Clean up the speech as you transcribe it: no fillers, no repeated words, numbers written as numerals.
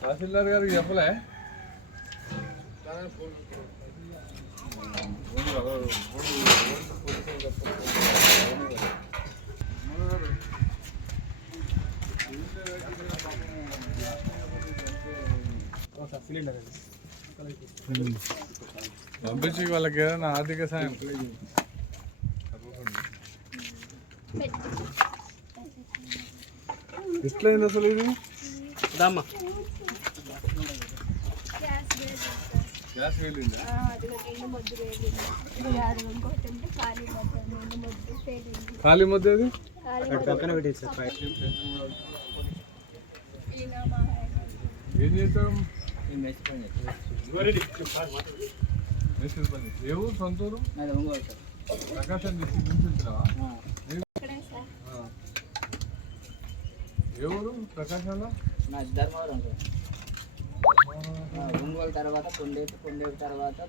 తహసీల్దార్ గారికి చెప్పలే పంపించి వాళ్ళకి ఏదైనా ఆర్థిక సాయం ఎట్లయింది అసలు ఇది దామ్మా గ్యాస్ వెళ్ళిందా ఖాళీ మధ్య అది పక్కన పెట్టేసి ఏం చేస్తాం ఏ ఊరు సొంత ఊరు ప్రకాశం తీసుకున్నావా ఏ ఊరు ప్రకాశంలో ధర్మవరం ఒంగోలు తర్వాత కొండేపు తర్వాత